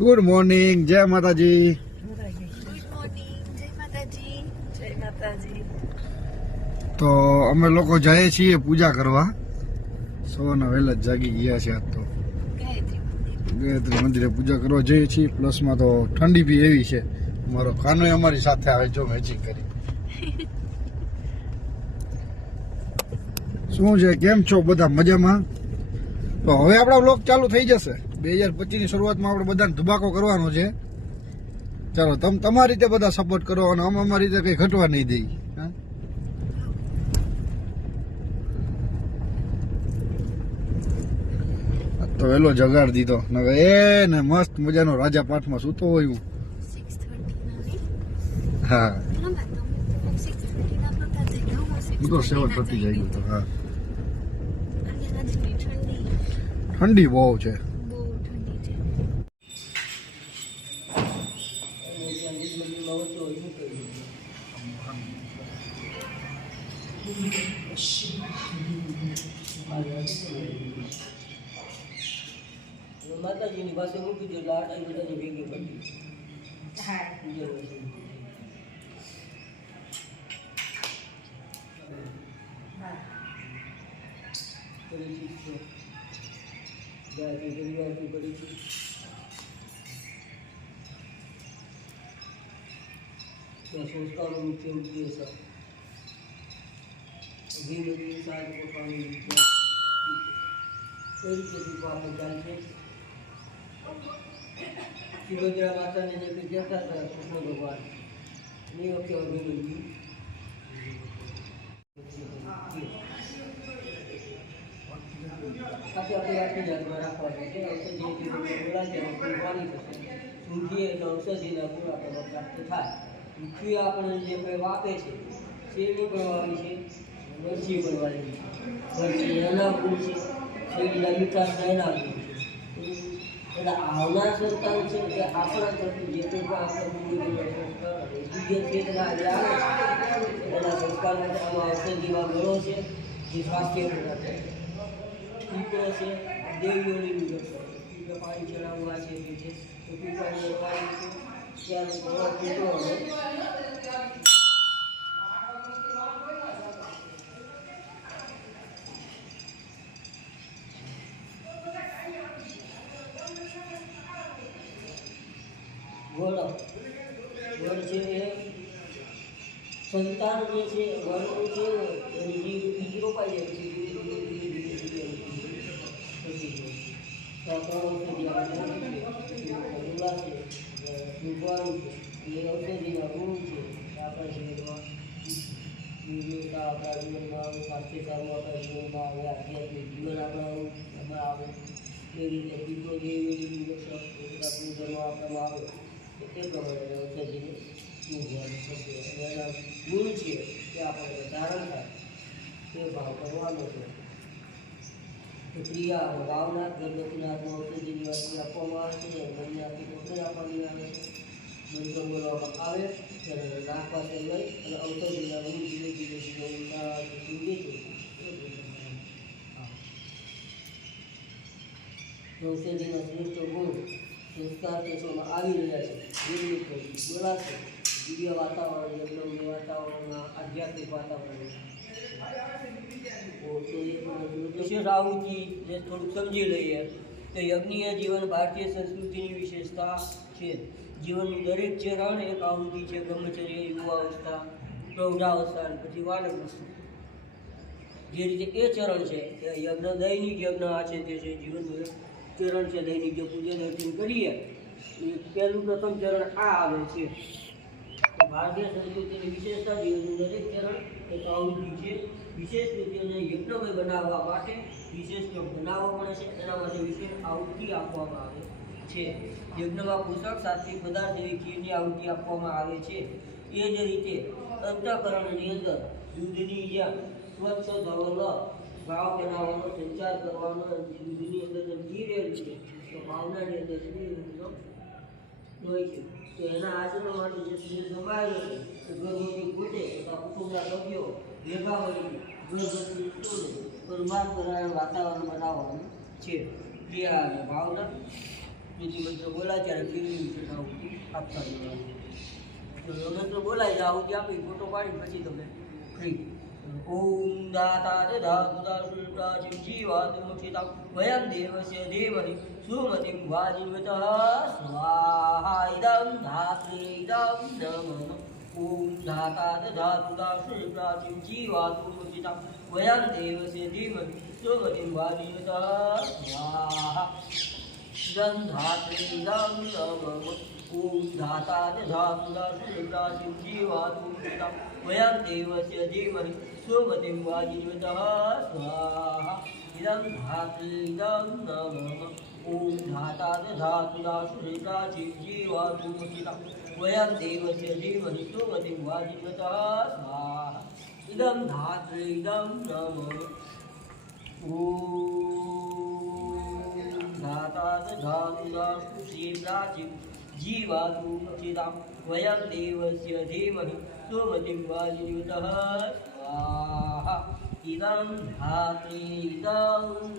Good morning, જય માતાજી. Good morning, જય માતાજી. જય માતાજી. તો અમે લોકો જઈએ છીએ પૂજા કરવા. સવારના વહેલા જ જાગી ગયા છે આજ તો. ગાયત્રી મંદિરે પૂજા કરવા જઈએ છીએ. પ્લસમાં તો ઠંડી બી એવી છે. મારો કાનો અમારી સાથે આવે જો મેચિંગ કરી. શું છે, કેમ છો બધા? મજામાં? તો હવે આપણા વ્લોગ ચાલુ થઈ જશે. 2025 ની શરૂઆતમાં આપણે બધાને ધુબાકો કરવાનો છે. ચાલો તમારી રીતે બધા સપોર્ટ કરો અને અમે અમારી રીતે કઈ ઘટવા નહીં દઈ. તો વેલો જગાડ દીધો એ ને મસ્ત મજાનો રાજા પાઠમાં સૂતો હોય હું. હા હું તો 7:30 જાય ગયો તો. હા ઠંડી બહુ છે. માતાજીની પાસે મૂકી દો એટલે આટા બધાની ભેગી પડી. સંસ્કારો મુખ્ય ઉદ્દેશ ધીમે સાહેબ પોતાની રીતે આપણે ચાલશે. સુભદ્રા માતાને જે કહેતા હતા કૃષ્ણ ભગવાન એ વખતે અભિનંદી આપણે આટલી જાતમાં રાખવાનું છે. ઔષધિ બોલાશે પાણી થશે. સૂર્ય એટલે ઔષધિના પૂરા પ્રાપ્ત થાય. પૃથ્વી આપણને જે કંઈ વાપે છે શેરડી બનવાની છે, મરચી બનવાની છે, મરચી એના ગુણ છે, શેરડીના વિકાસ એના ગુણ છે. એટલે આવનાર સંતાન છે કે આપણા તરફથી જે કંઈ પણ આપણે એના સંસ્કાર માટે આમાં ઔષધિમાં ગણો છે જે સ્વાસ્થ્ય માટે પીપળો છે, દેવીઓની પીપળો પાણી ચડાવવા છે કે છે તો પીપળાની પાણી છે ત્યારે ઘણો પીપળો વડ છે એ સંતાન જે છે વડનું છે એની જે બીજ રોપાઈ જાય છે ઔષધિના ગુણ છે આપણા શરીરમાં આપણા જીવનમાં સ્વાસ્થ્ય સારું આપણા જીવનમાં આવે, આધ્યાત્મિક જીવન આપણા આવે. એ રીતે પીપળો દેવી પૂજનમાં આપવામાં આવે તે પ્રમાણે ઔષધિને એના ગુણ છે તે આપણને ધારણ થાય તે ભાવ કરવાનો છે. ક્રિયા અને ભાવના ગર્ભવતીના હાથમાં ઔષધિની વાતથી આપવામાં આવે છે. બંને આપી પોતે આપવાની આવે છે. મંત્ર બોલવામાં આવે ત્યારે નાક પાસે લઈ અને ઔષધિના ગુણ ધીરે ધીરે સૂંઘે છે. ઔષધિના શ્રેષ્ઠ ગુણ સંસ્કાર કેસોમાં આવી રહ્યા છે. બોલાશે દિવ્ય વાતાવરણ, યજ્ઞ વાતાવરણમાં, આધ્યાત્મિક વાતાવરણ. વિશેષ આહુતિ જે થોડુંક સમજી લઈએ તો યજ્ઞીય જીવન ભારતીય સંસ્કૃતિની વિશેષતા છે. જીવનનું દરેક ચરણ એક આહુતિ છે. બ્રહ્મચર્ય, યુવાવસ્થા, પ્રૌઢાવસ્થા અને પછી વાનપ્રસ્થા. જે રીતે એ ચરણ છે એ યજ્ઞ દૈનિક યજ્ઞ આ છે તે છે જીવનનું એક ચરણ છે. દૈનિક જે પૂજન અર્ચન કરીએ પહેલું પ્રથમ ચરણ આ આવે છે. ભારતીય સંસ્કૃતિની વિશેષતા જીવનનું દરેક ચરણ એક આહુતિ છે. વિશેષ રીતે યજ્ઞમય બનાવવા માટે વિશેષ બનાવવો પડે છે. એના માટે વિશેષ આહુતિ આપવામાં આવે છે. યજ્ઞમાં પોષક સાત્વિક પદાર્થ જેવી ખીરની આહુતિ આપવામાં આવે છે. એ જ રીતે અંતઃકરણની અંદર દૂધની જેમ સ્વચ્છ ધવલ ભાવ બનાવવાનો, સંચાર કરવાનો, દૂધની અંદર ઘી રહેલું છે તો ભાવનાની અંદર હોય છે. તો એના આચરણ માટે જે શરીર સંભાળેલો છે તો ગર્ભવતી પોતે તથા કુટુંબના સભ્યો ભેગા મળી ગર્ભવતી પરમાર કરાયેલ વાતાવરણ બનાવવાનું છે. ક્રિયા અને ભાવના બીજી મંત્ર બોલાય ત્યારે કેવી રીતે આહુતિ આપતા જવાનું. તો મંત્ર બોલાય એટલે આહુતિ આપી ફોટો પાડી પછી તમે ફ્રી. ઓમ દાતા ધાતુ દાસુરાજિ જીવાતુમક્ષિતા વયમ દેવસ્ય ધીમહિ સુમતિમ વાજીવતઃ સ્વાહા ઇદં ધાત્રીદં નમઃ. ઓમ દાતા ધાતુ દાસુરાજિ જીવાતુમક્ષિતા વયમ દેવસ્ય ધીમહિ સુમતિમ વાજીવતઃ સ્વાહા ઇદં ધાત્રીદં નમઃ. ઓમ દાતા ધાતુ દાસુરાજિ જીવાતુમક્ષિતા વયમ દેવસ્ય ધીમહિ સુમતિમ વાજીવતઃ સ્વાહા ઇદં ધાત્રીદં નમઃ. ઓમ ધાતા ધાતુ દાસુરાજિ જીવાતુમક્ષિતા વયમ દેવસ્ય ધીમહિ સુમતિમ વાજીવતઃ સ્વાહા ઇદં ધાત્રીદં નમઃ. ઓમ ધાતા ધાતુ દાસુરાજિ જીવાતુમક્ષિતા વયમ દેવસ્ય ધીમહિ સુમતિમ વાજીવતઃ સ્વાહા ઇદં ધાત્રીદં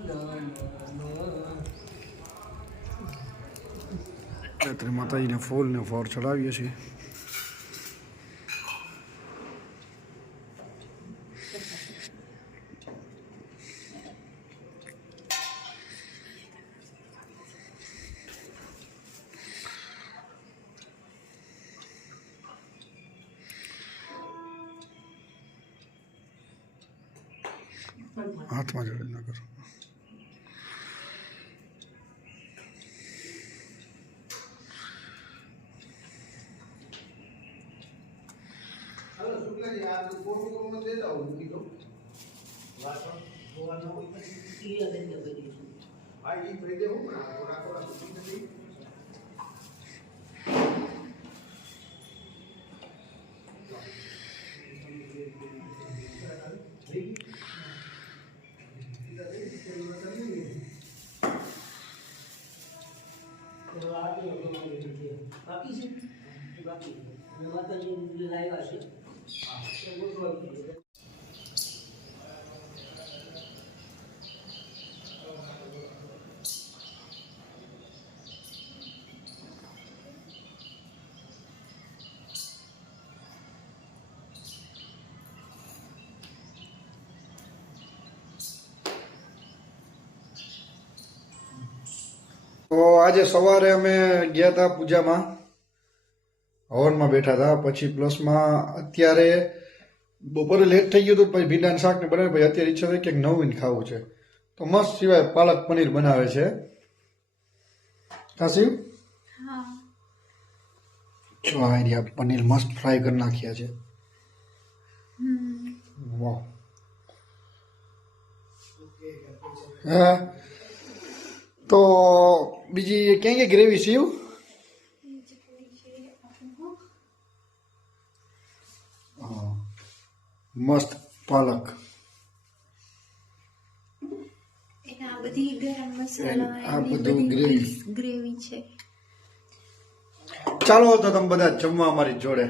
નમઃ. ગાયત્રી માતાજીને ફૂલ ને ફળ ચડાવીએ છીએ. હાથમાં જોડે ના કરો. બાકી છે બાકી માતાજી લાવ્યા છે. તો આજે સવારે અમે ગયા હતા પૂજામાં, હવનમાં બેઠા હતા. પછી પ્લસમાં અત્યારે બપોરે લેટ થઈ ગયું હતું, પછી ભીંડાનું શાક ને બનાવ્યું. પછી અત્યારે ઈચ્છા થઈ કે નવીન ખાવું છે, તો મસ્ત સિવાય પાલક પનીર બનાવે છે. કાશી જો આ રહ્યા પનીર મસ્ત ફ્રાય કરી નાખ્યા છે. વાહ. હા, તો બીજી ક્યાં ક્યાં ગ્રેવી સીવ? મસ્ત પાલક, આ બધી ગરમ મસાલા આ બધું ગ્રેવી. ગ્રેવી છે. ચાલો તો તમે બધા જમવા અમારી જોડે.